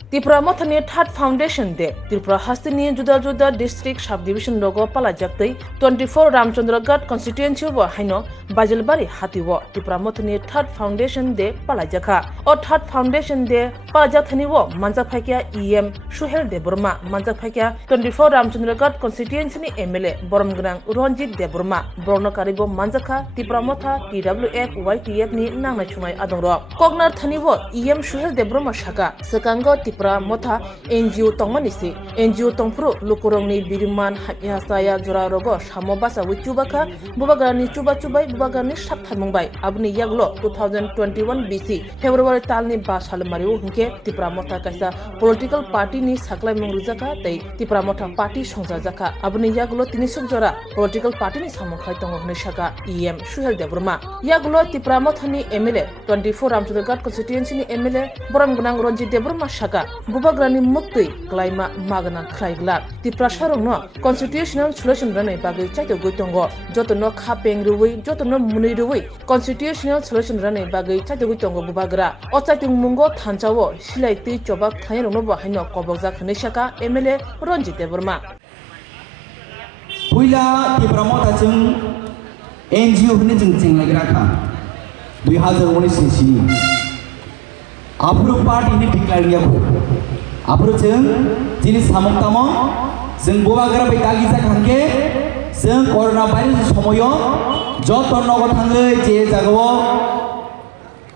Tripura Mothani Third Foundation de Tripura Hastini Juda Juda District Subdivision Logo Palajaktei 24 Ramchandragarh constituency wo haino Bajalbari Hatiwo Tripura Mothani Third Foundation de Palajaka o Third Foundation de Palajathani wo Manjakphakya EM Shuhel de Burma Manjakphakya 24 Ramchandragarh constituency ni MLA Boromgrang Ronjit de Burma Borno Karibo Manjaka Tripura Motha TWF YTF ni nangna chumai adongro Kognar Thani wo EM Shuhel de Burma Shaka Sekango Tripura Motha NGO tongmanisi NGO tongpro lukurongni biriman hapya saya jora rogo samobasa wichubaka bubagarani chubai bubagarani sapthamungbai abni yaglo 2021 BC February talni ba salmariu hunke Tripura Motha kaisa political party ni saklai mungrujaka tei Tripura Motha party songjajaka abni yaglo tinisuk jora political party ni samongkhai tongokni shaka EM Shuhel Deburma yaglo Tripura Motha ni MLA 24 Ramchandragarh constituency ni MLA Boromgnang Ronjit Deburma shaka bubagrani muktui klaima magana khlaigla Tripura sarongno constitutional solution rane bagai chaito goitongo jotono khapeng ruwi jotono muni ruwi constitutional solution rane bagai chaito goitongo bubagra o chaitung mungo thanchawo silaiti chobak thairongno bahaino kobokja khane shaka MLA Ronjit Deburma puila Tripura Motha jung NGO hne jung jinglagra kha 2019 sini Apuru party ini declare yaku Apuru jeng jini samok tamo jeng bubagra betagi jak hangke jeng coronavirus somoyo joto nogo thangai je jagawo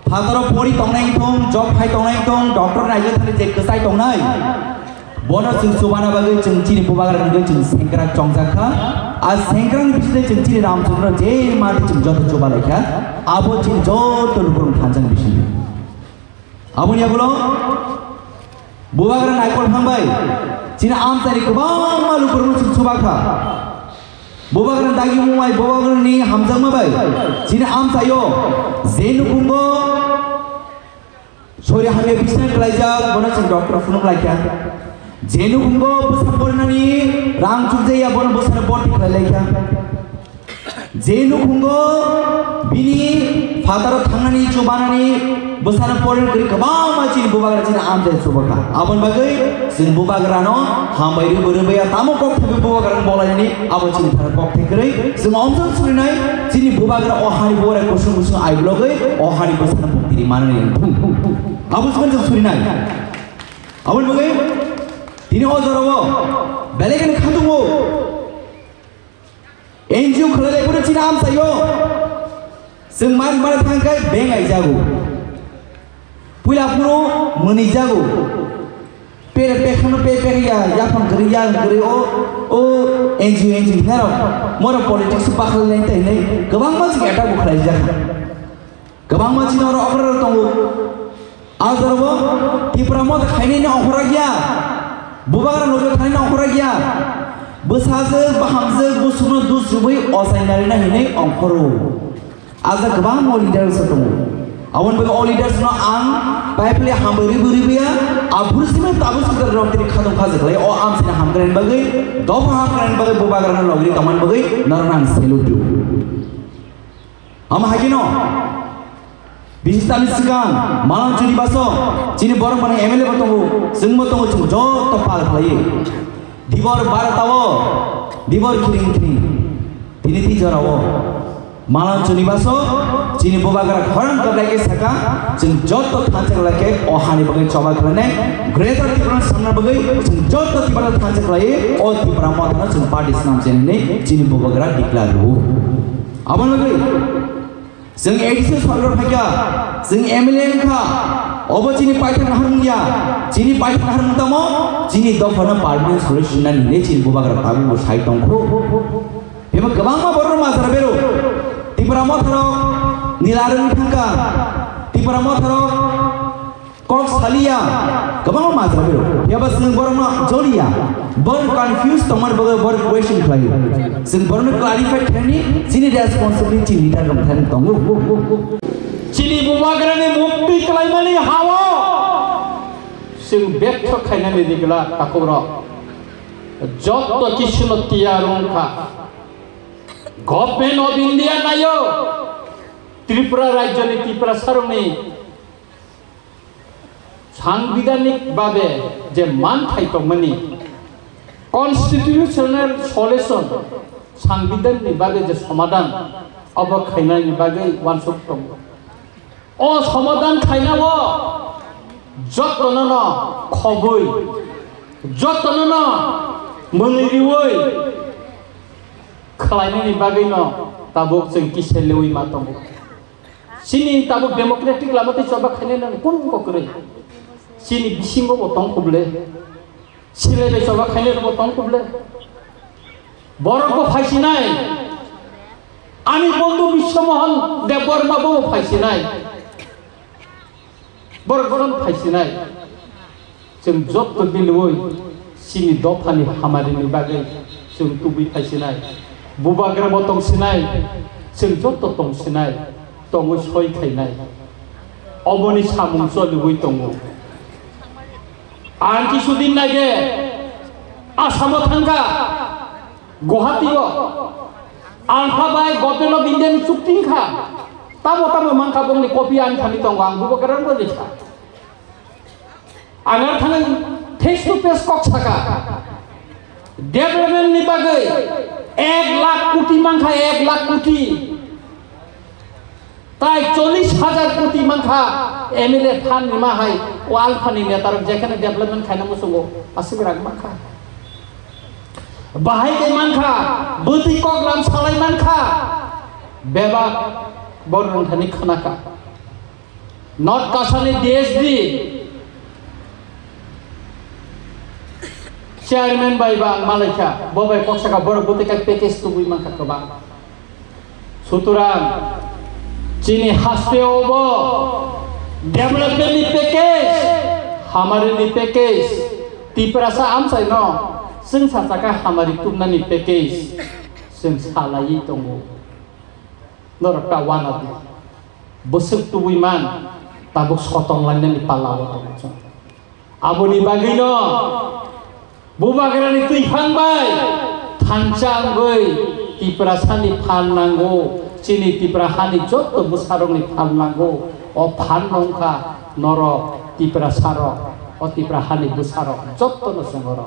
phataro pori tongnai thong job phai tongnai thong doctor naije thane je kesai tongnai bono jeng subana bagai jeng jini bubagra ngai jeng sengkra chongjakha a sengkra ni biside jeng jini ramchandra je mati jeng joto coba lekha abo jini joto lukurung thanjang biside Abun ya gulo, bubagra naikol hambai, cina am tadi kebang malu kurung subaka, bubagra dagi muai bubagra ni hamzang mabai, cina am sayo, zenu kungo, sore hamil bisna kelajar, bona cing dokter funuk lagi, zenu kungo besar borna ni ram cukje ya bona besar bor kelaikan, zenu kungo bini fataro thangani cubana besar porin kiri kebang macam bubagra cina am jadi subaka. Abang bagai sin bubagra no hambai ri berbaya tamu kok tapi bubagra bola ini abang cina thar kok tekeri semua omsam surinai cini bubagra ohani bora kusung ay blogai ohani besar bukti mana ni abang semua surinai. Abang bagai ini ojarawo belegan khatungo NGO khalai pura cina am sayo semar mar thangkai beng ay jago Pula puro menijago, pere ya pun kerja o NGO nero, moro politik supakal lain teh kebang macam kita bukan aja, kebang macam orang orang tunggu, azarwo Tripura Motha kini ni orang lagi, bubagra logo kini ni orang lagi, beshaze bahamze busunu dus rubai osai nari na ini orang azar kebang mau leader setemu. Awan bagi all leaders no ang paipli hambari buriya abur sima tabu sudar rom tiri khatum khazak lai o am sina hamkran bagi dofa hamkran bagi bubagra no logri taman bagi narnan seludu am hagino bisitali sikan malam curi baso cini borong mana MLA batongu sengmo tongu chung jo topal lai dibor baratawo dibor kiring tiniti jarawo malam curi baso cini bubagra khoran kablai ke saka jeng joto thanjak lake ohani bagai coba krane greater Tripura samna bagai jeng joto Tripura thanjak lai o Tripura Motha jeng party nam jene cini bubagra declare hu abang bagai jeng edisi sorgar phakya jeng MLA kha obo cini paithang harungya cini paithang harung tamo cini dofana parliament solution na ne cini bubagra tabu sai tongkho ema kebang ma borno ma sarabero Tripura Motha nilarung thangka Tripura Motha kok salia kebang mazra bero ya bas nang borong jolia bor confused tomar baga bor question khai sing borong clarify thani chini responsibility leader rom than tongu chini bubagra ne mukti klaimani hawa sing betho khaina ne digla takura jotto kishno tiyarung kha Government of India nayo Tripura Rajya ni Tripura sarong ni সাংবিধানিক ভাবে যে মান থাইতমানি constitutional solution সাংবিধানিক ভাবে যে সমাধান অবখাইনানি বাগে ওয়ানসুক দं অ সমাধান খাইনাব যতন খবৈ যতন मोनैरिवै खालायनायनि बागैनो ताबुक जों किसेलेवै मा दं सिनि ताबुक डेमोक्रेटिक लामाते सबा खायनाय कोन ककरै सिनि बिसिंगो बतं खबले सिलेबे सबा खायनाय बतं खबले बरको फायसिनाय आनि बंधु विश्वमोहन देबबर्माबो फायसिनाय बरगरन फायसिनाय जों जत दिलवै सिनि दफानि हामारिनि बागै जों तुबै फायसिनाय बुबाग्रा बतंसिनाय जों जत तंसिनाय तङै सय खायनाय अबनि सामुं चलुबै दङ आं किसुदिन नागे आसामाव थांगा गुवाहाटीयाव आंहाबाय गभर्नमेन्ट अफ इन्डियानि चुक्तिखा ताबो ताबो मानखा बंनि कपि आं थानि दङ आं बुबाग्राबो लेखा आंहा थाङै फेस टू फेस कक्साका डेवलपमेंट नि बागै 1 लाख कोटी मानखा 1 लाख कोटी ताई 40,000 कोटी मानखा एमएलए फान निमा हाय वाल फानि नेतार जेखाने डेवलपमेंट खायना मोसंगो आसिबे राग मानखा बाहाय के मानखा बोथि कगलाम सालाय मानखा बेबा बरन थानि खानाका नॉर्थ कासानि डीएसडी चेयरमैन बायबा मालायका बबाय कक्साका बर बुतेका पैकेज तुबुय मानखा कबा सुतरां चिनि हास्तेओबो डेवलपमेंट नि पैकेज हमारे नि पैकेज तिपरासा आमसाय न जों सासाका हमारि तुमनानि पैकेज जों सालायि दङ नरता वानादि बोसोर तुबुय मान ताबुक सतं लायनानि पालाव दङ आबोनि बागैनो बुबाग्रानि थैखांबाय थांचांगै तिपरासानि फान नांगौ चिनि तिपराहानि जत बुसारंनि फान नांगौ अ फान नंखा नर तिपरासार अ तिपराहानि बुसार जत न संगर